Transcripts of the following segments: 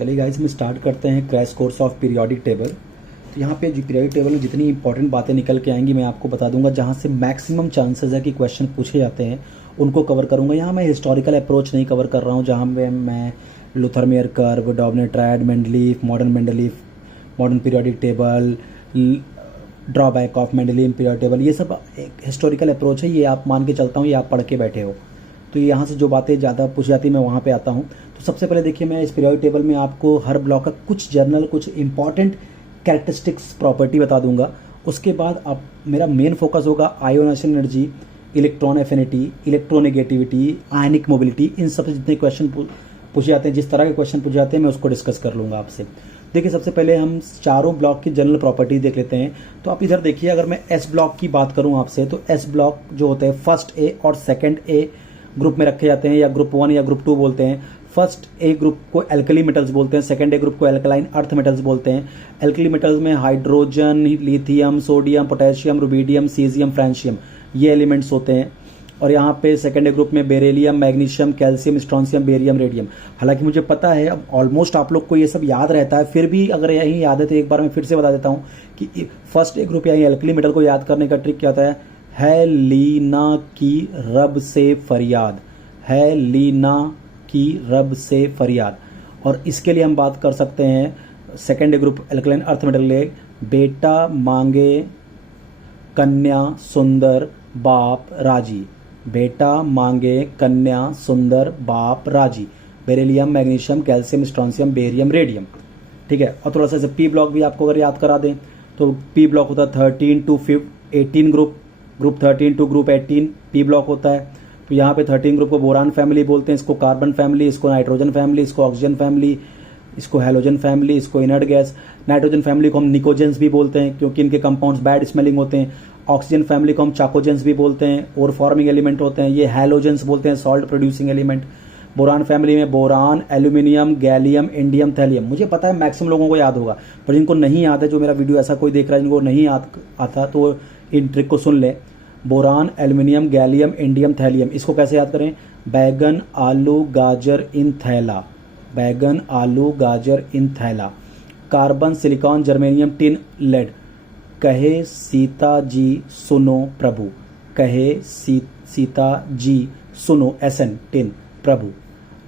चलिए गाइस, हम स्टार्ट करते हैं crash course of periodic table. तो यहाँ पे पीरियोडिक टेबल में जितनी इंपॉर्टेंट बातें निकल के आएंगी मैं आपको बता दूंगा, जहाँ से मैक्सिमम चांसेस है कि क्वेश्चन पूछे जाते हैं उनको कवर करूंगा। यहाँ मैं हिस्टोरिकल अप्रोच नहीं कवर कर रहा हूँ, जहाँ पे मैं Lothar Meyer curve, Dobereiner triad, Mendeleev, modern periodic table, drawback of Mendeleev periodic table, ये सब एक हिस्टोरिकल अप्रोच है। ये आप मान के चलता हूँ, ये आप पढ़ के बैठे हो, तो यहाँ से जो बातें ज़्यादा पूछ जाती है मैं वहाँ पे आता हूँ। तो सबसे पहले देखिए, मैं इस पीरियोडिक टेबल में आपको हर ब्लॉक का कुछ जर्नल, कुछ इंपॉर्टेंट कैरेक्टरिस्टिक्स, प्रॉपर्टी बता दूंगा। उसके बाद अब मेरा मेन फोकस होगा ionisation energy, electron affinity, electronegativity, ionic mobility. इन सब से जितने क्वेश्चन पूछे जाते हैं, जिस तरह के क्वेश्चन पूछे जाते हैं, मैं उसको डिस्कस कर लूँगा आपसे। देखिए, सबसे पहले हम चारों ब्लॉक की जनरल प्रॉपर्टी देख लेते हैं। तो आप इधर देखिए, अगर मैं एस ब्लॉक की बात करूँ आपसे, तो एस ब्लॉक जो होते हैं फर्स्ट ए और सेकेंड ए ग्रुप में रखे जाते हैं, या ग्रुप 1 या ग्रुप 2 बोलते हैं। फर्स्ट ए ग्रुप को एल्कली मेटल्स बोलते हैं, सेकेंड ए ग्रुप को एल्कलाइन अर्थ मेटल्स बोलते हैं। एल्कली मेटल्स में hydrogen, lithium, sodium, potassium, rubidium, caesium, francium, ये एलिमेंट्स होते हैं। और यहाँ पे सेकेंड ए ग्रुप में beryllium, magnesium, calcium, strontium, barium, radium. हालांकि मुझे पता है अब ऑलमोस्ट आप लोग को ये सब याद रहता है, फिर भी अगर यही याद है तो एक बार मैं फिर से बता देता हूँ कि फर्स्ट ए ग्रुप यानी एल्कली मेटल को याद करने का ट्रिक क्या होता है लीना की रब से फरियाद, है लीना की रब से फरियाद। और इसके लिए हम बात कर सकते हैं second group alkaline earth metal ले, बेटा मांगे कन्या सुंदर बाप राजी, बेटा मांगे कन्या सुंदर बाप राजी। Beryllium, magnesium, calcium, strontium, barium, radium. ठीक है। और थोड़ा सा पी ब्लॉक भी आपको अगर याद करा दें तो पी ब्लॉक होता है 13 to 18 group 13 two group 18 p block होता है। तो यहाँ पे 13 ग्रुप को बोरान फैमिली बोलते हैं, इसको कार्बन फैमिली, इसको नाइट्रोजन फैमिली, इसको ऑक्सीजन फैमिली, इसको हैलोजन फैमिली, इसको इनर्ट गैस। नाइट्रोजन फैमिली को हम निकोजेंस भी बोलते हैं क्योंकि इनके कंपाउंड्स बैड स्मेलिंग होते हैं। ऑक्सीजन फैमिली को हम चाकोजेंस भी बोलते हैं, और फॉर्मिंग एलिमेंट होते हैं। ये हैलोजेंस बोलते हैं, salt producing element. Boron family में boron, aluminium, gallium, indium, thallium. मुझे पता है मैक्सिमम लोगों को याद होगा, पर जिनको नहीं याद है, जो मेरा वीडियो ऐसा कोई देख रहा है जिनको नहीं आता, तो इन ट्रिक को सुन ले। Boron, aluminium, gallium, indium, thallium. इसको कैसे याद करें? बैगन, आलू, गाजर इन थैला, बैगन, आलू, गाजर इन थैला। Carbon, silicon, germanium, tin, lead. कहे सीता जी सुनो प्रभु, कहे सीता जी सुनो, एसन, टिन, प्रभु।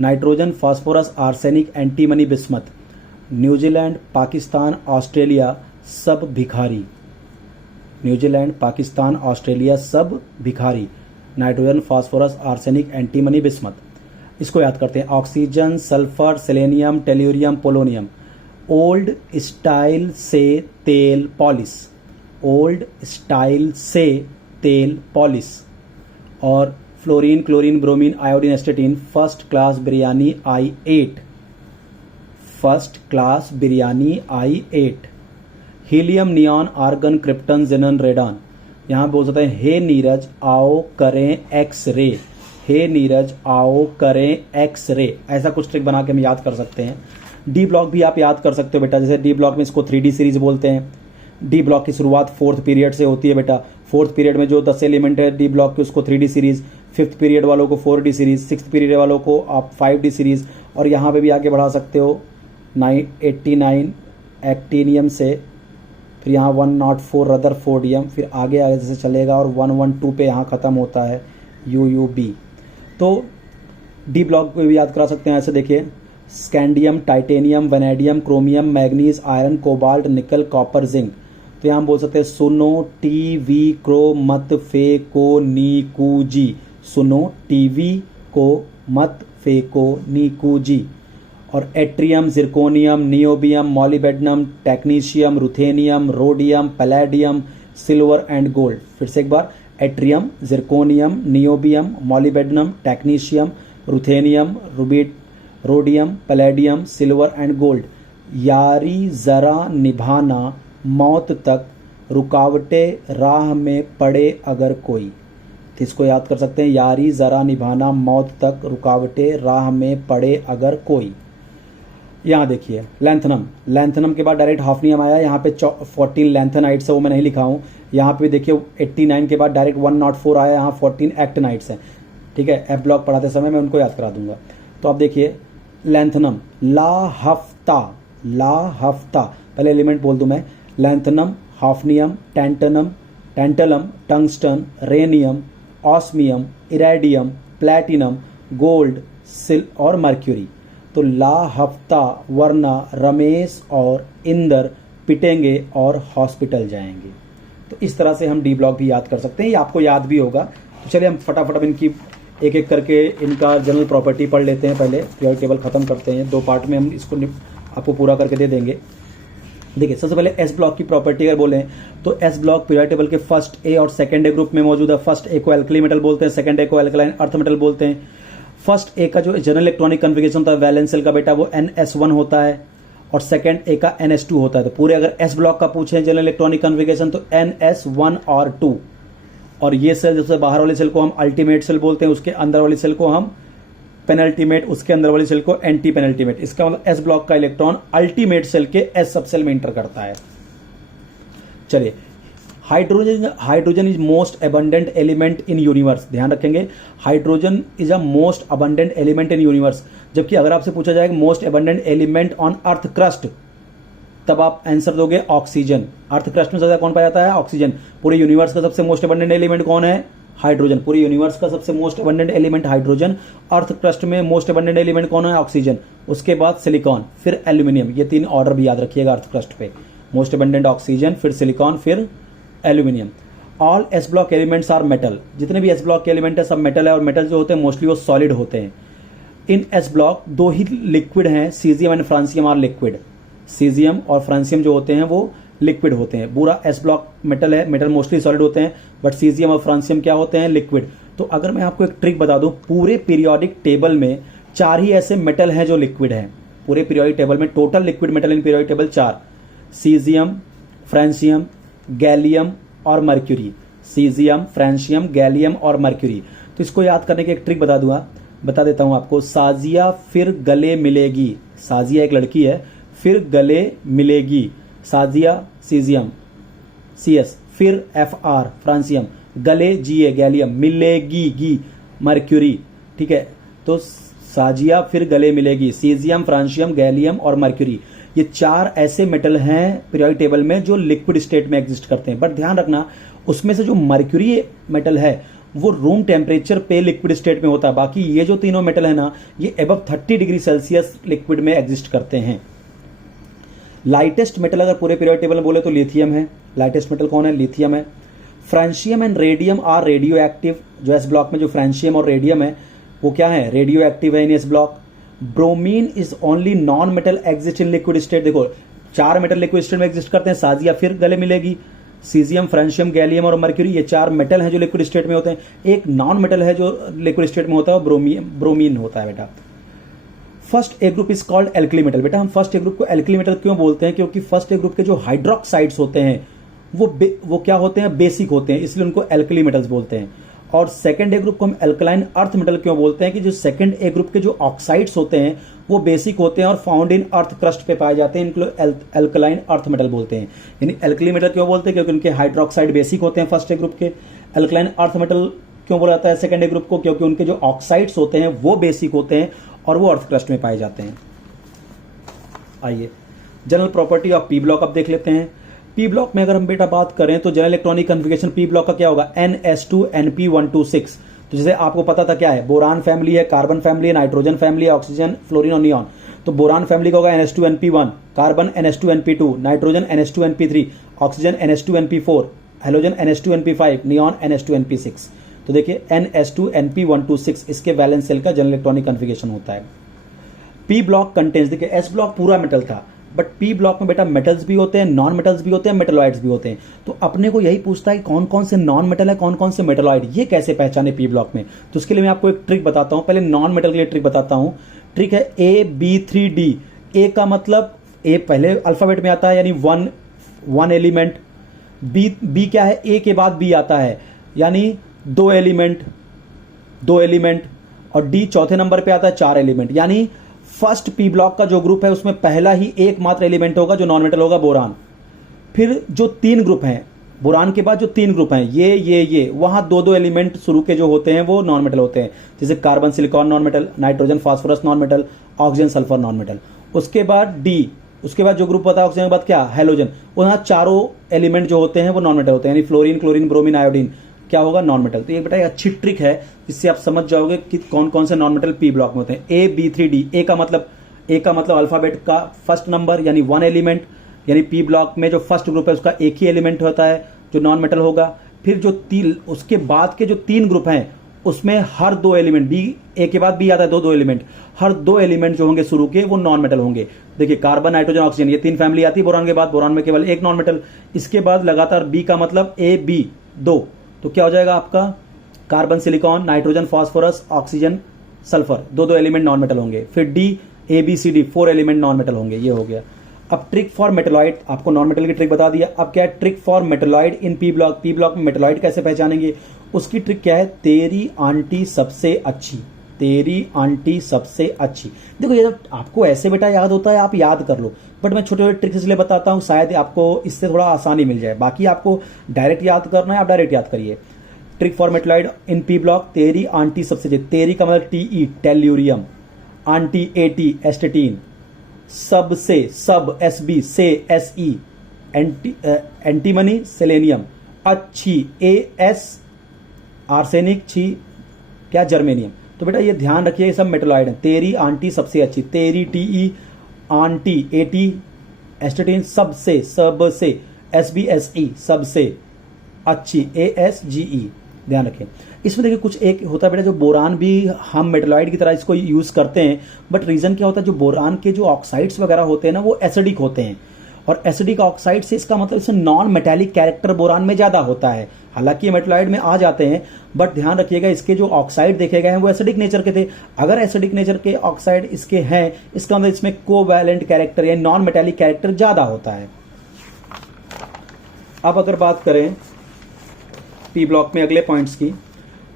Nitrogen, phosphorus, arsenic, antimony, bismuth. New Zealand, Pakistan, Australia सब भिखारी, न्यूजीलैंड, पाकिस्तान, ऑस्ट्रेलिया सब भिखारी। Nitrogen, phosphorus, arsenic, antimony, bismuth. इसको याद करते हैं। Oxygen, sulphur, selenium, tellurium, polonium. Old style से तेल पॉलिश, ओल्ड स्टाइल से तेल पॉलिश। और fluorine, chlorine, bromine, iodine, astatine. First class biryani आई 8, फर्स्ट क्लास बिरयानी आई 8। Helium, neon, argon, krypton, जेनन, radon. यहाँ बोल सकते हैं हे नीरज आओ करें एक्स रे, हे नीरज आओ करें एक्स रे। ऐसा कुछ ट्रिक बना के हम याद कर सकते हैं। डी ब्लॉक भी आप याद कर सकते हो बेटा, जैसे डी ब्लॉक में इसको 3D सीरीज बोलते हैं। डी ब्लॉक की शुरुआत 4th पीरियड से होती है बेटा। 4th पीरियड में जो 10 एलिमेंट है डी ब्लॉक के, उसको 3D सीरीज। 5th पीरियड वालों को 4D सीरीज, 6th पीरियड वालों को आप 5D सीरीज। और यहाँ पे भी आगे बढ़ा सकते हो 89 एक्टीनियम से, फिर यहाँ 104 रदरफोर्डियम, फिर आगे आगे जैसे चलेगा और 112 पे यहाँ ख़त्म होता है UUB। तो डी ब्लॉक को भी याद करा सकते हैं ऐसे। देखिए, scandium, titanium, vanadium, chromium, manganese, iron, cobalt, nickel, copper, zinc. तो यहाँ हम बोल सकते हैं सुनो टीवी क्रो मत फेको नीकू जी, सुनो टीवी को मत फेको नीकू जी। और yttrium, zirconium, niobium, molybdenum, technetium, ruthenium, rhodium, palladium, silver and gold. फिर से एक बार, yttrium, zirconium, niobium, molybdenum, technetium, ruthenium, rhodium, palladium, silver and gold. यारी जरा निभाना मौत तक, रुकावटें राह में पड़े अगर कोई। तो इसको याद कर सकते हैं, यारी जरा निभाना मौत तक, रुकावटें राह में पड़े अगर कोई। यहाँ देखिए लैंथनम, लैंथनम के बाद डायरेक्ट हाफनियम आया। यहाँ पे 14 लैंथनाइट्स है, वो मैं नहीं लिखा हूँ। यहाँ पे देखिए 89 के बाद डायरेक्ट 104 आया, यहाँ 14 एक्टिनाइट्स हैं। ठीक है, एफ ब्लॉक पढ़ाते समय मैं उनको याद करा दूंगा। तो आप देखिए लैंथनम, ला हफ लाहफ्ता, लाहफ्ता, पहले एलिमेंट बोल दूं मैं, lanthanum, hafnium, tantalum, tantalum, tungsten, rhenium, osmium, iridium, platinum, gold, silver और मर्क्यूरी। तो लाहफ्ता वरना रमेश और इंदर पिटेंगे और हॉस्पिटल जाएंगे। तो इस तरह से हम डी ब्लॉक भी याद कर सकते हैं, ये आपको याद भी होगा। तो चलिए हम फटाफट अब इनकी एक एक करके इनका जनरल प्रॉपर्टी पढ़ लेते हैं। पहले पीरियोडिक टेबल खत्म करते हैं, 2 पार्ट में हम इसको आपको पूरा करके दे देंगे। देखिए सबसे पहले एस ब्लॉक की प्रॉपर्टी अगर बोलें तो एस ब्लॉक पीरियोडिक टेबल के फर्स्ट ए और सेकंड ए ग्रुप में मौजूद है। फर्स्ट ए को एल्कली मेटल बोलते हैं, सेकंड ए को एल्कलाइन अर्थ मेटल बोलते हैं। फर्स्ट ए का जो जनरल इलेक्ट्रॉनिक कन्फिगरेशन होता है वैलेंस शेल का बेटा वो NS1 होता है और सेकंड ए का NS2 होता है। तो पूरे अगर एस ब्लॉक का पूछे जनरल इलेक्ट्रॉनिक कन्फिगरेशन तो NS1 और 2, और ये सेल जैसे बाहर वाले सेल को हम अल्टीमेट सेल बोलते हैं, उसके अंदर वाली सेल को हम पेनल्टीमेट, उसके अंदर वाली सेल को एंटी पेनल्टीमेट। इसका मतलब एस ब्लॉक का इलेक्ट्रॉन अल्टीमेट सेल के एस सब सेल में इंटर करता है। चलिए hydrogen is most abundant element in universe, ध्यान रखेंगे hydrogen is a most abundant element in universe. जबकि अगर आपसे पूछा जाएगा most abundant element on earth crust, तब आप आंसर दोगे ऑक्सीजन। अर्थ क्रस्ट में सबसे कौन पाया जाता है? ऑक्सीजन। पूरे यूनिवर्स का सबसे मोस्ट अबंडेंट एलिमेंट कौन है? हाइड्रोजन। पूरे यूनिवर्स का सबसे most abundant element hydrogen. Earth crust में मोस्ट अबंडेंट एलिमेंट कौन है? ऑक्सीजन। उसके बाद सिलिकॉन, फिर एल्यूमिनियम। ये 3 ऑर्डर भी याद रखिएगा अर्थ क्रस्ट पे, मोस्ट अबंडेंट ऑक्सीजन, फिर सिलिकॉन, फिर aluminium. All s block elements are metal, जितने भी एस ब्लॉक के एलिमेंट है सब मेटल है, और मेटल जो होते हैं मोस्टली वो सॉलिड होते हैं। इन एस ब्लॉक 2 ही लिक्विड हैं, caesium and francium are liquid. Caesium और फ्रांसियम जो होते हैं वो लिक्विड होते हैं। पूरा एस ब्लॉक मेटल है, मेटल मोस्टली सॉलिड होते हैं, बट सीजियम और फ्रांसियम क्या होते हैं? लिक्विड। तो अगर मैं आपको एक ट्रिक बता दूं, पूरे पीरियोडिक टेबल में 4 ही ऐसे मेटल हैं जो लिक्विड हैं। पूरे पीरियोडिक टेबल में total liquid metal in periodic table 4, caesium, francium, gallium और मर्क्यूरी। सीजियम, फ्रांसियम, गैलियम और मर्क्यूरी। तो इसको याद करने की एक ट्रिक बता देता हूं आपको। साजिया फिर गले मिलेगी, साजिया एक लड़की है, फिर गले मिलेगी, साजिया सीजियम CS, फिर FR फ्रांसियम, गले GA गैलियम, मिलेगी गी मर्क्यूरी। ठीक है, तो साजिया फिर गले मिलेगी, सीजियम, फ्रांसियम, गैलियम और मर्क्यूरी। ये 4 ऐसे मेटल हैं पीरियोडिक टेबल में जो लिक्विड स्टेट में एग्जिस्ट करते हैं। बट ध्यान रखना, उसमें से जो मर्क्यूरी मेटल है वो रूम टेम्परेचर पे लिक्विड स्टेट में होता है। बाकी ये जो तीनों मेटल है ना, ये अबव 30 डिग्री सेल्सियस लिक्विड में एग्जिस्ट करते हैं। लाइटेस्ट मेटल अगर पूरे पीरियोडिक टेबल में बोले तो लिथियम है। लाइटेस्ट मेटल कौन है? लिथियम है। Francium and radium are radio active. जो एस ब्लॉक में जो फ्रांसियम और रेडियम है वो क्या है? रेडियो एक्टिव है in S block. Bromine is only non metal exist in liquid state. देखो 4 मेटल लिक्विड स्टेट में एग्जिस्ट करते हैं, साजिया फिर गले मिलेगी, सीजियम, फ्रांसियम, गैलियम और मर्क्यूरी। ये 4 मेटल हैं जो लिक्विड स्टेट में होते हैं। एक नॉन मेटल है जो लिक्विड स्टेट में होता है, ब्रोमीन होता है बेटा। First A group is called alkali metal. बेटा हम फर्स्ट ए ग्रुप को एल्कली मेटल क्यों बोलते हैं? क्योंकि फर्स्ट ए ग्रुप के जो हाइड्रोक्साइड्स होते हैं वो क्या होते हैं? बेसिक होते हैं, इसलिए उनको एल्कली मेटल्स बोलते हैं। और सेकंड ए ग्रुप को हम एल्कलाइन अर्थ मेटल क्यों बोलते हैं? कि जो सेकंड ए ग्रुप के जो ऑक्साइड्स होते हैं वो बेसिक होते हैं और फाउंड इन अर्थ क्रस्ट पे पाए जाते हैं, इनको एल्कलाइन अर्थ मेटल बोलते हैं। यानी एल्कली मेटल क्यों बोलते हैं? क्योंकि उनके हाइड्रोक्साइड बेसिक होते हैं फर्स्ट ए ग्रुप के। एल्कलाइन अर्थ मेटल क्यों बोला जाता है सेकंड ए ग्रुप को? क्योंकि उनके जो ऑक्साइड्स होते हैं वो बेसिक होते हैं और वो अर्थ क्रस्ट में पाए जाते हैं। आइए general property of P block अब देख लेते हैं। पी ब्लॉक में अगर हम बेटा बात करें तो general electronic configuration P block का क्या होगा? NS2Np126। तो जैसे आपको पता था क्या है? बोरान फैमिली है, कार्बन फैमिली है, नाइट्रोजन फैमिली है, ऑक्सीजन, फ्लोरीन और नियॉन। तो बोरान फैमिली का होगा NS2Np1, carbon NS2Np2, nitrogen NS2Np3, oxygen NS2Np4, halogen NS2Np5, neon NS2Np6। तो देखिए NS2Np126 इसके वैलेंस सेल का जनरल इलेक्ट्रॉनिक कन्फिगरेशन होता है। पी ब्लॉक कंटेन्स, देखिए एस ब्लॉक पूरा मेटल था, बट पी ब्लॉक में बेटा मेटल्स भी होते हैं, नॉन मेटल्स भी होते हैं, मेटलॉइड्स भी होते हैं। तो अपने को यही पूछता है कौन कौन से नॉन मेटल है, कौन कौन से मेटलॉइड, ये कैसे पहचाने पी ब्लॉक में? तो उसके लिए मैं आपको एक ट्रिक बताता हूं। पहले नॉन मेटल के लिए ट्रिक बताता हूं। ट्रिक है ABCD। ए का मतलब ए पहले अल्फाबेट में आता है यानी वन एलिमेंट। बी क्या है? ए के बाद बी आता है यानी 2 एलिमेंट। और डी चौथे नंबर पे आता है 4 एलिमेंट। यानी फर्स्ट पी ब्लॉक का जो ग्रुप है उसमें पहला ही एकमात्र एलिमेंट होगा जो नॉन मेटल होगा, बोरान। फिर जो 3 ग्रुप हैं, बोरान के बाद जो 3 ग्रुप हैं ये वहां 2 एलिमेंट शुरू के जो होते हैं वो नॉन मेटल होते हैं। जैसे carbon silicon non metal, nitrogen phosphorus non metal, oxygen sulphur non metal. उसके बाद डी, उसके बाद जो ग्रुप होता है ऑक्सीजन के बाद क्या, हैलोजन। वहाँ चारों एलिमेंट जो होते हैं वो नॉन मेटल होते हैं, यानी फ्लोरीन, क्लोरीन, ब्रोमीन, आयोडीन क्या होगा, नॉन मेटल। तो ये बेटा एक अच्छी ट्रिक है जिससे आप समझ जाओगे कि कौन कौन से नॉन मेटल पी ब्लॉक में होते हैं। ए बी 3 डी, ए का मतलब अल्फाबेट का फर्स्ट नंबर यानी 1 एलिमेंट, यानी पी ब्लॉक में जो फर्स्ट ग्रुप है उसका एक ही एलिमेंट होता है जो नॉन मेटल होगा। फिर जो उसके बाद के जो 3 ग्रुप हैं उसमें हर 2 एलिमेंट, बी ए के बाद बी आता है, दो एलिमेंट, हर 2 एलिमेंट जो होंगे शुरू के वो नॉन मेटल होंगे। देखिए कार्बन, नाइट्रोजन, ऑक्सीजन, ये 3 फैमिली आती है बोरान के बाद, बोरान में केवल एक नॉन मेटल। इसके बाद लगातार बी का मतलब ए बी 2, तो क्या हो जाएगा आपका carbon, silicon, nitrogen, phosphorus, oxygen, sulphur, दो एलिमेंट नॉन मेटल होंगे। फिर D, A B C D 4 element non metal होंगे। ये हो गया। अब ट्रिक फॉर मेटलॉइड, आपको नॉन मेटल की ट्रिक बता दिया। अब क्या है trick for metalloid in p block. P block में मेटलॉइड कैसे पहचानेंगे, उसकी ट्रिक क्या है, तेरी आंटी सबसे अच्छी, तेरी आंटी सबसे अच्छी। देखो ये आपको ऐसे बेटा याद होता है, आप याद कर लो, बट मैं छोटे छोटे ट्रिक्स इसलिए बताता हूँ शायद आपको इससे थोड़ा आसानी मिल जाए। बाकी आपको डायरेक्ट याद करना है, आप डायरेक्ट याद करिए। Trick for metalloid in p block, तेरी आंटी सबसे अच्छी। तेरी का मतलब टीई टेल्यूरियम, आंटी एटी एस्टेटीन, सबसे सब एसबी से एसई एंटीमनी सेलेनियम, अच्छी एएस आर्सेनिक, छी क्या जर्मेनियम। तो बेटा ये ध्यान रखिए ये सब मेटलॉइड है। तेरी आंटी सबसे अच्छी, तेरी टीई, आंटी एटी एस्टेटीन सबसे, सबसे एसबीएसई सबसे अच्छी, एएसजीई ध्यान रखें। इसमें देखिए कुछ एक होता है बेटा जो बोरान भी हम मेटलॉइड की तरह इसको यूज करते हैं, बट रीजन क्या होता है, जो बोरान के जो ऑक्साइड्स वगैरह होते हैं ना वो एसिडिक होते हैं, और एसिडिक ऑक्साइड से इसका मतलब इसमें नॉन मेटालिक कैरेक्टर बोरान में ज्यादा होता है। हालांकि ये मेटलॉइड में आ जाते हैं, बट ध्यान रखिएगा इसके जो ऑक्साइड देखे गए हैं वो एसिडिक नेचर के थे। अगर एसिडिक नेचर के ऑक्साइड इसके हैं, इसका मतलब इसमें कोवैलेंट कैरेक्टर या नॉन मेटालिक कैरेक्टर ज्यादा होता है। अब अगर बात करें पी ब्लॉक में अगले पॉइंट्स की,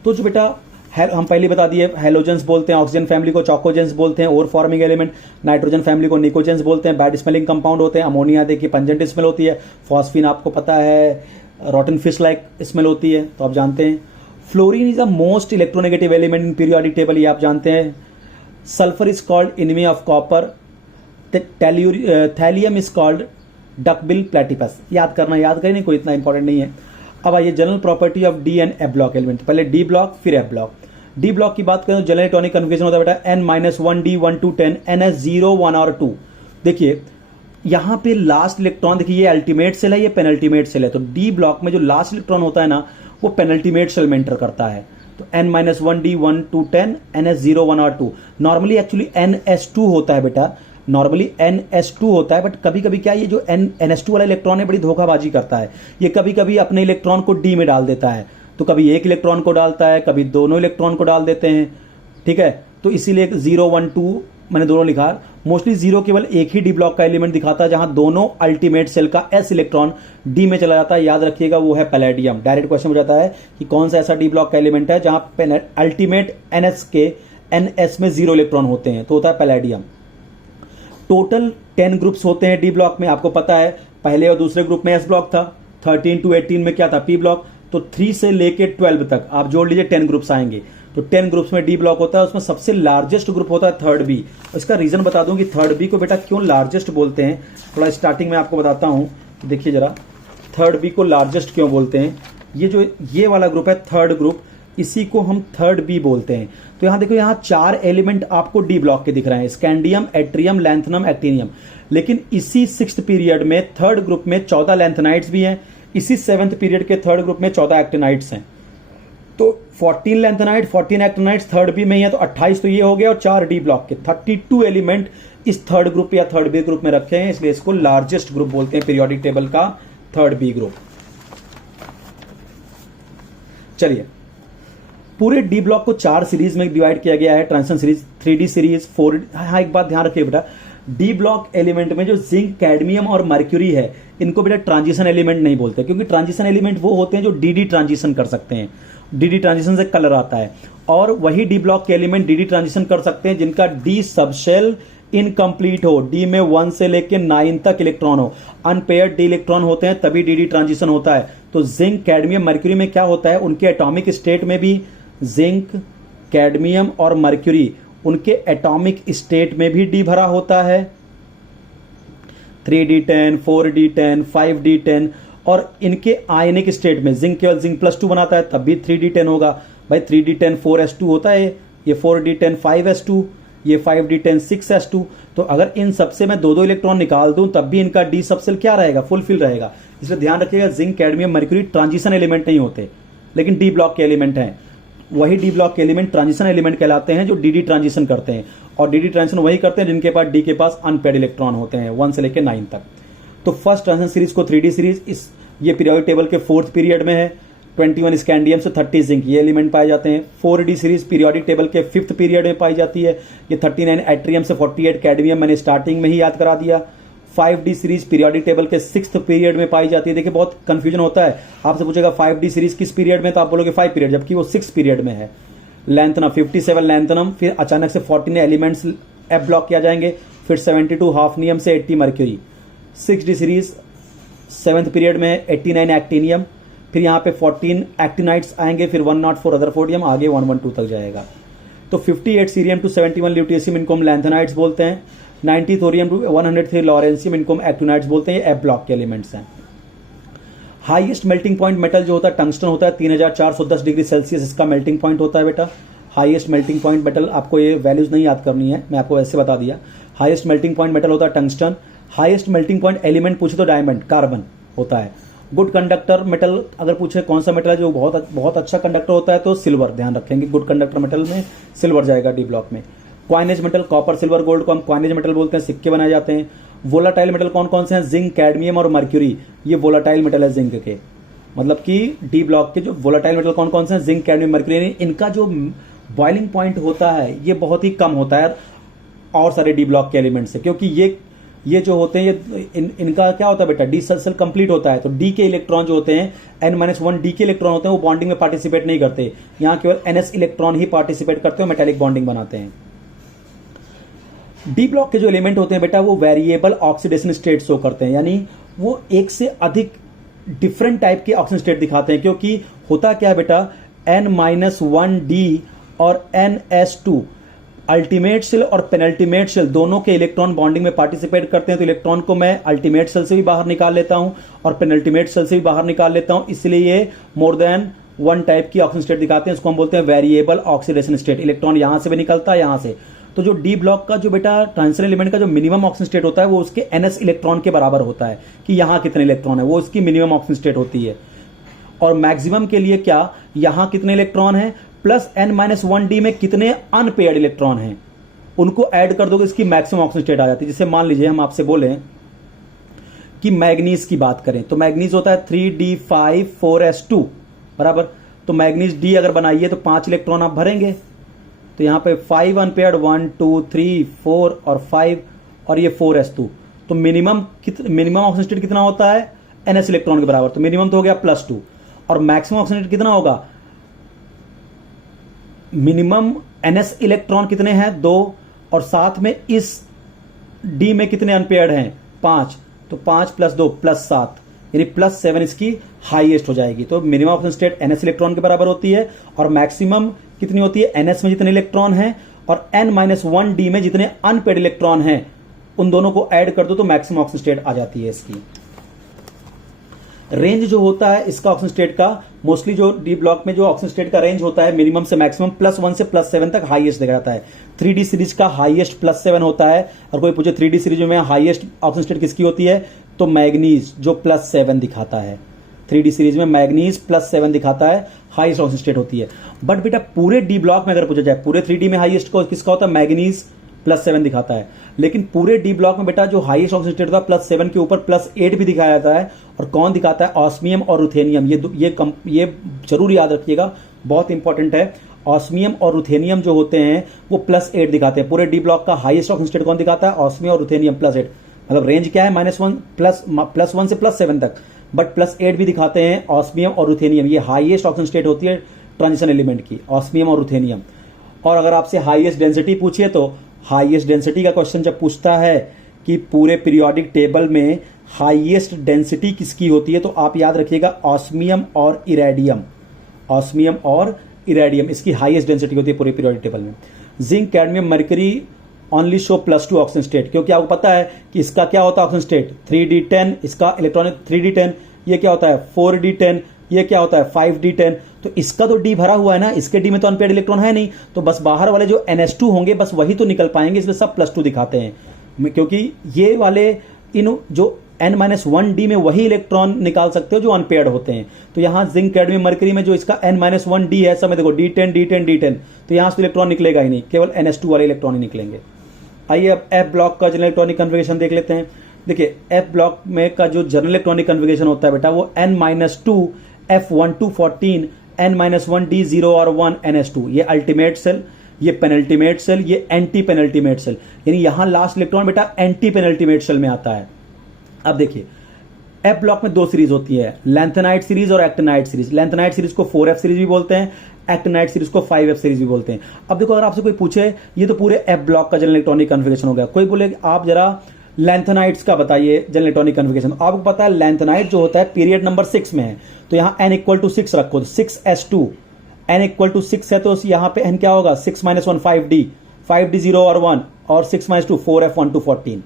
तो जो बेटा हम पहले बता दिए हेलोजेंस बोलते हैं, ऑक्सीजन फैमिली को चौकोजेंस बोलते हैं, और फॉर्मिंग एलिमेंट, नाइट्रोजन फैमिली को निकोजेंस बोलते हैं, बैड स्मेलिंग कंपाउंड होते हैं, अमोनिया देखिए पंजेंट स्मेल होती है, फॉस्फीन आपको पता है रॉटन फिश लाइक स्मेल होती है, तो आप जानते हैं। Fluorine is the most electronegative element in periodic table, ये आप जानते हैं। Sulphur is called enemy of copper, thallium is called duckbill platypus. याद करें नहीं, कोई इतना इंपॉर्टेंट नहीं है। अब आइए general property of D and F block element, पहले डी ब्लॉक फिर एफ ब्लॉक। डी ब्लॉक की बात करें तो जनरल इलेक्ट्रॉनिक कन्फिगरेशन होता है बेटा n-1d 1 to 10 ns0 1 और 2। देखिए यहां पे लास्ट इलेक्ट्रॉन, देखिए ये अल्टीमेट सेल है, ये पेनल्टीमेट सेल है, तो डी ब्लॉक में जो लास्ट इलेक्ट्रॉन होता है ना वो पेनल्टीमेट सेल में एंटर करता है। तो n-1d 1 to 10 ns0 1 और 2। नॉर्मली एक्चुअली ns2 होता है बेटा, नॉर्मली ns2 होता है, बट कभी कभी क्या ये जो ns2 वाला इलेक्ट्रॉन है बड़ी धोखाबाजी करता है, ये कभी कभी अपने इलेक्ट्रॉन को डी में डाल देता है, तो कभी एक इलेक्ट्रॉन को डालता है, कभी दोनों इलेक्ट्रॉन को डाल देते हैं, ठीक है। तो इसीलिए 0 1 2 मैंने दोनों लिखा। मोस्टली 0 केवल एक ही डी ब्लॉक का एलिमेंट दिखाता है जहां दोनों अल्टीमेट सेल का s इलेक्ट्रॉन डी में चला जाता है, याद रखिएगा वो है पैलेडियम। डायरेक्ट क्वेश्चन हो जाता है कि कौन सा ऐसा डी ब्लॉक का एलिमेंट है जहां अल्टीमेट ns के ns में 0 इलेक्ट्रॉन होते हैं, तो होता है पैलेडियम। टोटल 10 ग्रुप्स होते हैं डी ब्लॉक में, आपको पता है पहले और दूसरे ग्रुप में s ब्लॉक था, 13 to 18 में क्या था पी ब्लॉक, तो 3 से लेके 12 तक आप जोड़ लीजिए 10 ग्रुप्स आएंगे, तो 10 ग्रुप्स में डी ब्लॉक होता है। उसमें सबसे लार्जेस्ट ग्रुप होता है थर्ड बी। इसका रीजन बता दूं कि थर्ड बी को बेटा क्यों लार्जेस्ट बोलते हैं, थोड़ा स्टार्टिंग में आपको बताता हूं। देखिए जरा थर्ड बी को लार्जेस्ट क्यों बोलते हैं। ये जो ये वाला ग्रुप है थर्ड ग्रुप, इसी को हम थर्ड बी बोलते हैं। तो यहां देखो यहां 4 एलिमेंट आपको डी ब्लॉक के दिख रहे हैं, स्कैंडियम, एट्रियम, लैंथनम, एक्टिनियम। लेकिन इसी 6th पीरियड में थर्ड ग्रुप में 14 लैंथनाइट्स भी हैं, इसी 7th पीरियड के थर्ड ग्रुप में 14 एक्टिनाइट्स हैं। तो 14 लैंथनाइट 14 एक्टिनाइट्स थर्ड बी में ही है, तो 28 तो ये हो गया, और 4 डी ब्लॉक के 32 एलिमेंट इस थर्ड ग्रुप या थर्ड बी ग्रुप में रखे हैं, इसलिए इसको लार्जेस्ट ग्रुप बोलते हैं पीरियोडिक टेबल का थर्ड बी ग्रुप। चलिए पूरे डी ब्लॉक को 4 सीरीज में डिवाइड किया गया है, ट्रांजिशन सीरीज, 3D सीरीज, 4। हाँ एक बात ध्यान रखिए बेटा, डी ब्लॉक एलिमेंट में जो जिंक, कैडमियम और मर्क्यूरी है इनको बेटा ट्रांजिशन एलिमेंट नहीं बोलते, क्योंकि ट्रांजिशन एलिमेंट वो होते हैं जो डीडी ट्रांजिशन कर सकते हैं, डीडी ट्रांजिशन से कलर आता है, और वही डी ब्लॉक के एलिमेंट डीडी ट्रांजिशन कर सकते हैं जिनका डी सबशेल इनकम्प्लीट हो, डी में 1 से लेकर 9 तक इलेक्ट्रॉन हो, अनपेयर्ड डी इलेक्ट्रॉन होते हैं तभी डीडी ट्रांजिशन होता है। तो जिंक, कैडमियम, मर्क्यूरी में क्या होता है, उनके एटॉमिक स्टेट में भी जिंक, कैडमियम और मर्क्यूरी उनके एटॉमिक स्टेट में भी डी भरा होता है, 3d10, 4d10, 5d10, और इनके आयनिक स्टेट में जिंक केवल जिंक +2 बनाता है तब भी 3d10 होगा। भाई 3d10 4s2 होता है, ये 4d10 5s2, ये 5d10 6s2। तो अगर इन सबसे मैं 2-2 इलेक्ट्रॉन निकाल दूं तब भी इनका डी सबसेल क्या रहेगा, फुलफिल रहेगा। इसलिए ध्यान रखिएगा zinc, cadmium, mercury transition element नहीं होते, लेकिन डी ब्लॉक के एलिमेंट हैं। वही डी ब्लॉक के एलिमेंट ट्रांजिशन एलिमेंट कहलाते हैं जो डी ट्रांजिशन करते हैं, और डी ट्रांजिशन वही करते हैं जिनके पास डी के पास अनपेड इलेक्ट्रॉन होते हैं 1 से लेकर 9 तक। तो फर्स्ट ट्रांजिशन सीरीज को 3D सीरीज, इस ये पीरियोडिक टेबल के 4th पीरियड में है। 21 स्कैंडियम से 30 जिंक ये एलिमेंट पाए जाते हैं। 4D सीरीज पीरियोडिक टेबल के 5th पीरियड में पाई जाती है। ये 39 एट्रियम से 48 कैडमियम मैंने स्टार्टिंग में ही याद करा दिया। 5D सीरीज पीरियोडिक टेबल के 6th पीरियड में पाई जाती है। देखिए बहुत कंफ्यूजन होता है, आपसे पूछेगा 5D सीरीज किस पीरियड में, तो आप बोलोगे 5 पीरियड, जबकि वो 6 पीरियड में है। लैंथनम 57 लैंथनम, फिर अचानक से 14 एलिमेंट्स एफ ब्लॉक किया जाएंगे, फिर 72 हाफनियम से 80 mercury. 6D series 7th period में 89 एक्टिनियम, फिर यहाँ पे 14 एक्टिनाइट्स आएंगे, फिर 104 रदरफोर्डियम, आगे 112 तक जाएगा। तो 58 सीरियम टू 71 ल्यूटेशियम, इनको हम लैंथेनाइट्स बोलते हैं। 90 थोरियम टू 103 लॉरेंसियम, इनको हम एक्टिनाइट्स बोलते हैं। ये एफ ब्लॉक के एलिमेंट्स हैं। हाईएस्ट मेल्टिंग पॉइंट मेटल जो होता है टंगस्टन होता है, 3410 डिग्री सेल्सियस इसका मेल्टिंग पॉइंट होता है बेटा। हाईएस्ट मेल्टिंग पॉइंट मेटल, आपको ये वैल्यूज नहीं याद करनी है, मैं आपको वैसे बता दिया। हाईएस्ट मेल्टिंग पॉइंट मेटल होता है tungsten. Highest melting point element पूछे तो डायमंड, कार्बन होता है। गुड कंडक्टर मेटल अगर पूछे कौन सा मेटल है जो बहुत अच्छा कंडक्टर होता है, तो सिल्वर, ध्यान रखेंगे गुड कंडक्टर मेटल में सिल्वर जाएगा डी ब्लॉक में। Coinage metal, copper, silver, gold को हम क्वाइनेज मेटल बोलते हैं, सिक्के बनाए जाते हैं। वोलाटाइल मेटल कौन कौन से हैं, जिंक, कैडमियम और मर्क्यूरी, ये वोलाटाइल मेटल है जिंक के, मतलब कि डी ब्लॉक के जो वोलाटाइल मेटल कौन कौन से हैं, जिंक, कैडमियम, मर्क्यूरी। इनका जो बॉइलिंग पॉइंट होता है ये बहुत ही कम होता है और सारे डी ब्लॉक के एलिमेंट से, क्योंकि ये जो होते हैं ये इनका क्या होता है बेटा, डी सेल कंप्लीट होता है। तो डी के इलेक्ट्रॉन जो होते हैं n-1 डी के इलेक्ट्रॉन होते हैं, वो बॉन्डिंग में पार्टिसिपेट नहीं करते। यहां केवल ns इलेक्ट्रॉन ही पार्टिसिपेट करते हैं, मेटालिक बॉन्डिंग बनाते हैं। डी ब्लॉक के जो एलिमेंट होते हैं बेटा वो वेरिएबल ऑक्सीडेशन स्टेट शो करते हैं, यानी वो एक से अधिक डिफरेंट टाइप के ऑक्सीजन स्टेट दिखाते हैं। क्योंकि होता क्या है बेटा, n-1 डी और ns2 अल्टीमेट सेल और पेनल्टीमेट सेल दोनों के इलेक्ट्रॉन बॉन्डिंग में पार्टिसिपेट करते हैं। तो इलेक्ट्रॉन को मैं अल्टीमेट सेल से भी बाहर निकाल लेता हूं और पेनल्टीमेट सेल से भी बाहर निकाल लेता हूं, इसलिए ये मोर देन 1 टाइप की ऑक्सीजन स्टेट दिखाते हैं। इसको हम बोलते हैं वेरिएबल ऑक्सीडेशन स्टेट। इलेक्ट्रॉन यहां से भी निकलता है, यहां से। तो जो डी ब्लॉक का जो बेटा ट्रांजिशन एलिमेंट का जो मिनिमम ऑक्सीजन स्टेट होता है वो उसके ns इलेक्ट्रॉन के बराबर होता है, कि यहां कितने इलेक्ट्रॉन है, वो उसकी मिनिमम ऑक्सीजन स्टेट होती है। और मैक्सिमम के लिए क्या, यहां कितने इलेक्ट्रॉन है प्लस n-1 डी में कितने अनपेयर्ड इलेक्ट्रॉन हैं, उनको ऐड कर दोगे, इसकी मैक्सिमम ऑक्सीजन स्टेट आ जाती है। जैसे मान लीजिए हम आपसे बोले कि मैग्नीज की बात करें, तो मैग्नीज होता है 3d5 4s2 बराबर। तो मैग्नीज डी अगर बनाइए तो 5 इलेक्ट्रॉन आप भरेंगे, तो यहां पे 5 अनपेयर्ड 1 2 3 4 और 5 और ये 4s2। तो मिनिमम ऑक्सीजन स्टेट कितना होता है, ns इलेक्ट्रॉन के बराबर। तो मिनिमम तो हो गया +2, और मैक्सिमम ऑक्सीजन स्टेट कितना होगा, मिनिमम ns इलेक्ट्रॉन कितने हैं 2, और साथ में इस डी में कितने अनपेयर्ड हैं 5, तो 5 + 2 +7, यानी +7 इसकी हाईएस्ट हो जाएगी। तो minimum oxygen state ns electron के बराबर होती है, और मैक्सिमम कितनी होती है, ns में जितने इलेक्ट्रॉन हैं और n-1 डी में जितने अनपेयर्ड इलेक्ट्रॉन हैं, उन दोनों को ऐड कर दो तो मैक्सिमम ऑक्सीजन स्टेट आ जाती है इसकी। रेंज जो होता है इसका ऑक्सीजन स्टेट का, मोस्टली जो डी ब्लॉक में जो ऑक्सीजन स्टेट का रेंज होता है मिनिमम से मैक्सिमम +1 से +7 तक हाईएस्ट देखा जाता है। 3D सीरीज का हाईएस्ट +7 होता है। और कोई पूछे 3D सीरीज में हाईएस्ट ऑक्सीजन स्टेट किसकी होती है, तो मैग्नीज जो +7 दिखाता है। 3D सीरीज में मैग्नीज +7 दिखाता है, हाईएस्ट ऑक्सीजन स्टेट होती है। बट बेटा पूरे डी ब्लॉक में अगर पूछा जाए, पूरे 3D में हाईएस्ट किसका होता है, मैग्नीज +7 दिखाता है। लेकिन पूरे डी ब्लॉक में बेटा जो हाईएस्ट ऑक्सीजन स्टेट होता है +7 के ऊपर +8 भी दिखाया जाता है। और कौन दिखाता है, ऑस्मियम और रुथेनियम। ये जरूर याद रखिएगा, बहुत इंपॉर्टेंट है। ऑस्मियम और रुथेनियम जो होते हैं वो +8 दिखाते हैं। पूरे डी ब्लॉक का हाईएस्ट ऑक्सीजन स्टेट कौन दिखाता है, ऑस्मियम और रुथेनियम +8। मतलब रेंज क्या है, -1 +1 से +7 तक, बट +8 भी दिखाते हैं ऑस्मियम और रुथेनियम। ये हाईएस्ट ऑक्सीजन स्टेट होती है ट्रांजिशन एलिमेंट की, ऑस्मियम और रुथेनियम। और अगर आपसे हाईएस्ट डेंसिटी पूछिए, तो हाईएस्ट डेंसिटी का क्वेश्चन जब पूछता है कि पूरे पीरियोडिक टेबल में हाईएस्ट डेंसिटी किसकी होती है, तो आप याद रखिएगा ऑस्मियम और इरेडियम। ऑस्मियम और इरेडियम इसकी हाईएस्ट डेंसिटी होती है पूरे पीरियोडिक टेबल में। Zinc, cadmium, mercury only show +2 oxygen state, क्योंकि आपको पता है कि इसका क्या होता है ऑक्सीजन स्टेट 3d10, इसका इलेक्ट्रॉनिक 3d10, ये क्या होता है 4d10, ये क्या होता है 5d10। तो इसका तो डी भरा हुआ है ना, इसके डी में तो अनपेयर्ड इलेक्ट्रॉन है नहीं, तो बस बाहर वाले जो NH2 होंगे बस वही तो निकल पाएंगे, इसलिए सब +2 दिखाते हैं, क्योंकि ये वाले इन जो N-1d में वही इलेक्ट्रॉन निकाल सकते हो जो अनपेयर्ड होते हैं। तो यहाँ जिंक, कैडमियम, मरकरी में जो इसका N-1d है, सब में देखो D10 D10 D10, तो यहाँ से इलेक्ट्रॉन निकलेगा ही नहीं, केवल NH2 वाले इलेक्ट्रॉन ही निकलेंगे। आइए अब F ब्लॉक का जनरल इलेक्ट्रॉनिक कन्फिगरेशन देख लेते हैं। देखिए F ब्लॉक में का जो जनरल इलेक्ट्रॉनिक कन्फिगरेशन होता है बेटा, वो N-2 F1214 N-1 D0 और 1 NH2, ये अल्टीमेट सेल, ये पेनल्टीमेट सेल, ये एंटी पेनल्टीमेट सेल, यानी यहां लास्ट इलेक्ट्रॉन बेटा एंटी पेनल्टीमेट सेल में आता है। अब देखिए एफ ब्लॉक में 2 सीरीज होती है, लैंथेनाइट सीरीज और एक्टिनाइट सीरीज। लैंथेनाइट सीरीज को 4F सीरीज भी बोलते हैं, एक्टिनाइट सीरीज को 5F सीरीज भी बोलते हैं। अब देखो, अगर आपसे कोई पूछे ये तो पूरे एफ ब्लॉक का जनरल इलेक्ट्रॉनिक कन्फिगरेशन हो गया, कोई बोले आप जरा लैंथेनाइट्स का बताइए जनरल इलेक्ट्रॉनिक कन्फिगरेशन। आपको पता है लैंथेनाइट जो होता है पीरियड नंबर 6 में है, तो यहां n = 6 रखो, 6s2, n = 6 है तो यहां पे n क्या होगा 6 - 1 5d, 5d 0 और 1, और 6 - 2 4F1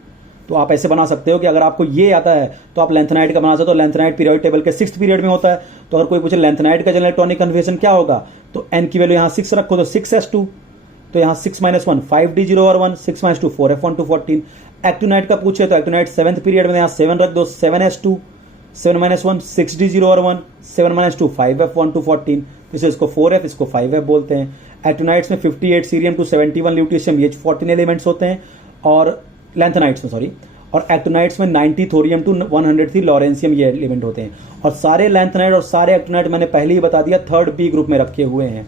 तो आप ऐसे बना सकते हो कि अगर आपको ये आता है तो आप लैंथेनाइट का बना सकते हो। लैंथेनाइट पीरियोडिक टेबल के 6th पीरियड में होता है, तो अगर कोई पूछे लैंथेनाइट का जनरल इलेक्ट्रॉनिक कन्फिगरेशन क्या होगा, तो n की वैल्यू यहां 6 रखो तो 6s2, तो यहां 6 - 1 5d 0 और 1, 6 - 2 4F1 एक्टिनाइट का पूछे तो एक्टिनाइट 7th पीरियड में यहां 7 रख दो, 7s2, 7 - 1 6d 0 और 1, 7 - 2 5F1 इसे इसको 4F, इसको 5F बोलते हैं। एक्टिनाइट्स में 58 सीरियम टू 71 ल्यूटीशियम, ये 14 एलिमेंट्स होते हैं, और लैंथेनाइट्स में सॉरी, और एक्टिनाइट्स में 90 थोरियम टू 103 लॉरेंसियम ये एलिमेंट होते हैं। और सारे लैंथेनाइट और सारे एक्टिनाइट मैंने पहले ही बता दिया 3rd B ग्रुप में रखे हुए हैं।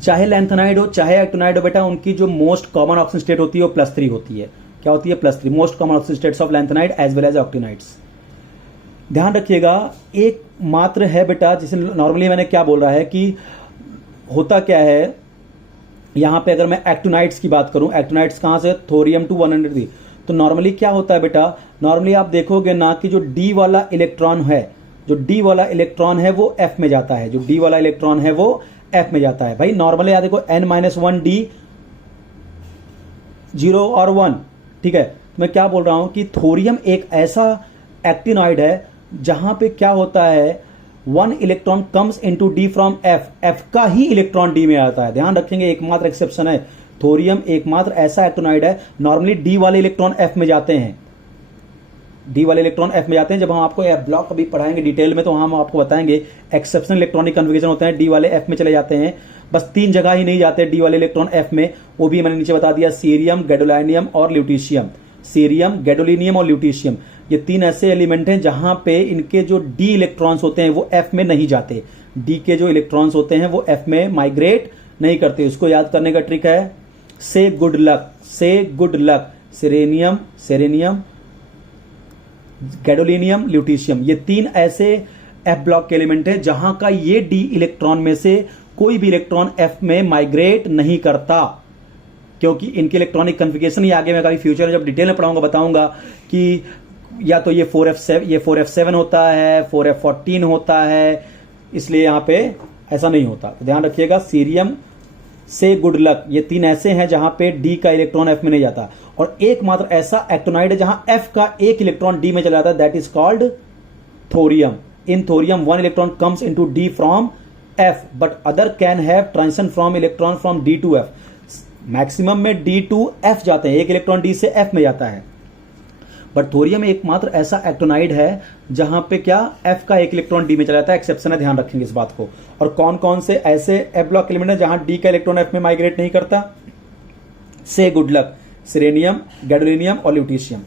चाहे लैंथेनाइट हो चाहे एक्टिनाइट हो बेटा, उनकी जो मोस्ट कॉमन ऑक्सीजन स्टेट होती है वो +3 होती है। क्या होती है? +3, most common oxygen states of lanthanide as well as actinides. ध्यान रखिएगा, एक मात्र है बेटा, जिसे नॉर्मली मैंने क्या बोल रहा है कि होता क्या है, यहां पे अगर मैं एक्टिनाइट्स की बात करूं, एक्टिनाइट्स कहां से, थोरियम टू 103, तो नॉर्मली क्या होता है बेटा, नॉर्मली आप देखोगे ना कि जो D वाला इलेक्ट्रॉन है, जो D वाला इलेक्ट्रॉन है वो F में जाता है, जो D वाला इलेक्ट्रॉन है वो F में जाता है। भाई नॉर्मली याद देखो N-1 D 0 और 1, ठीक है। तो मैं क्या बोल रहा हूं कि थोरियम एक ऐसा एक्टिनॉइड है जहां पे क्या होता है, 1 electron comes into D from F, F का ही इलेक्ट्रॉन D में आता है। ध्यान रखेंगे, एकमात्र एक्सेप्शन है, थोरियम एकमात्र ऐसा एक्टिनॉइड है, नॉर्मली D वाले इलेक्ट्रॉन F में जाते हैं, D वाले इलेक्ट्रॉन F में जाते हैं। जब हम आपको F ब्लॉक अभी पढ़ाएंगे डिटेल में तो हम आपको बताएंगे एक्सेप्शनल इलेक्ट्रॉनिक कन्फिगरेशन होते हैं, D वाले F में चले जाते हैं। बस 3 जगह ही नहीं जाते D वाले इलेक्ट्रॉन F में, वो भी मैंने नीचे बता दिया, सीरियम, गैडोलिनियम और ल्यूटीशियम। सीरियम, गैडोलिनियम और ल्यूटीशियम, ये 3 ऐसे एलिमेंट हैं जहां पे इनके जो D इलेक्ट्रॉन्स होते हैं वो F में नहीं जाते, D के जो इलेक्ट्रॉन्स होते हैं वो F में माइग्रेट नहीं करते। उसको याद करने का ट्रिक है, से गुड लक, से गुड लक, सेरेनियम, गैडोलिनियम, ल्यूटीशियम, ये 3 ऐसे F ब्लॉक के एलिमेंट हैं जहां का ये D इलेक्ट्रॉन में से कोई भी इलेक्ट्रॉन F में माइग्रेट नहीं करता, क्योंकि इनके इलेक्ट्रॉनिक कन्फिगरेशन ही आगे मैं कभी फ्यूचर में जब डिटेल में पढ़ाऊंगा बताऊंगा कि या तो ये 4F7 होता है, 4F14 होता है, इसलिए यहां पे ऐसा नहीं होता। तो ध्यान रखिएगा, सीरियम, से गुड लक, ये 3 ऐसे हैं जहां पे D का इलेक्ट्रॉन F में नहीं जाता, और एकमात्र ऐसा एक्टिनॉइड है जहां F का एक इलेक्ट्रॉन D में चला जाता है, that is called thorium. In thorium 1 electron comes into D from F, but other can have transition from electron from D to F। Maximum में D टू F जाते हैं, एक इलेक्ट्रॉन D से F में जाता है, बट थोरियम एकमात्र ऐसा एक्टिनॉइड है जहां पे क्या F का एक इलेक्ट्रॉन D में चला जाता है, एक्सेप्शन है, ध्यान रखेंगे इस बात को। और कौन कौन से ऐसे F ब्लॉक एलिमेंट है जहां D का इलेक्ट्रॉन F में माइग्रेट नहीं करता, से गुड लक, सेरेनियम, गैडोलिनियम और lutetium.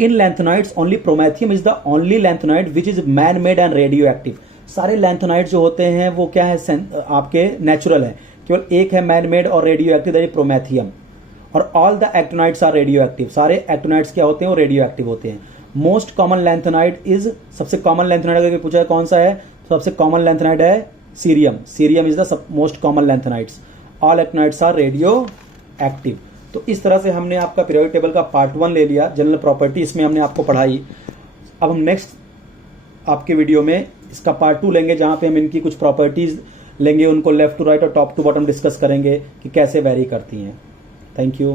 In lanthanides only promethium is the only lanthanide which is man made and radio active. सारे लैंथेनाइड जो होते हैं वो क्या है, आपके नेचुरल है, केवल एक है मैन मेड और radio active, that is promethium. और all the actinides are radio active, सारे एक्टिनाइड्स क्या होते हैं, वो रेडियो एक्टिव होते हैं। मोस्ट कॉमन लैंथेनाइड इज, सबसे कॉमन लैंथेनाइड अगर पूछा है कौन सा है, तो सबसे कॉमन लैंथेनाइड है cerium, cerium is the most common lanthanides. All actinides are radio active. तो इस तरह से हमने आपका पीरियोडिक टेबल का पार्ट 1 ले लिया, जनरल प्रॉपर्टी इसमें हमने आपको पढ़ाई। अब हम नेक्स्ट आपके वीडियो में इसका पार्ट 2 लेंगे, जहां पे हम इनकी कुछ प्रॉपर्टीज लेंगे, उनको लेफ्ट टू राइट और टॉप टू बॉटम डिस्कस करेंगे कि कैसे वेरी करती हैं। Thank you.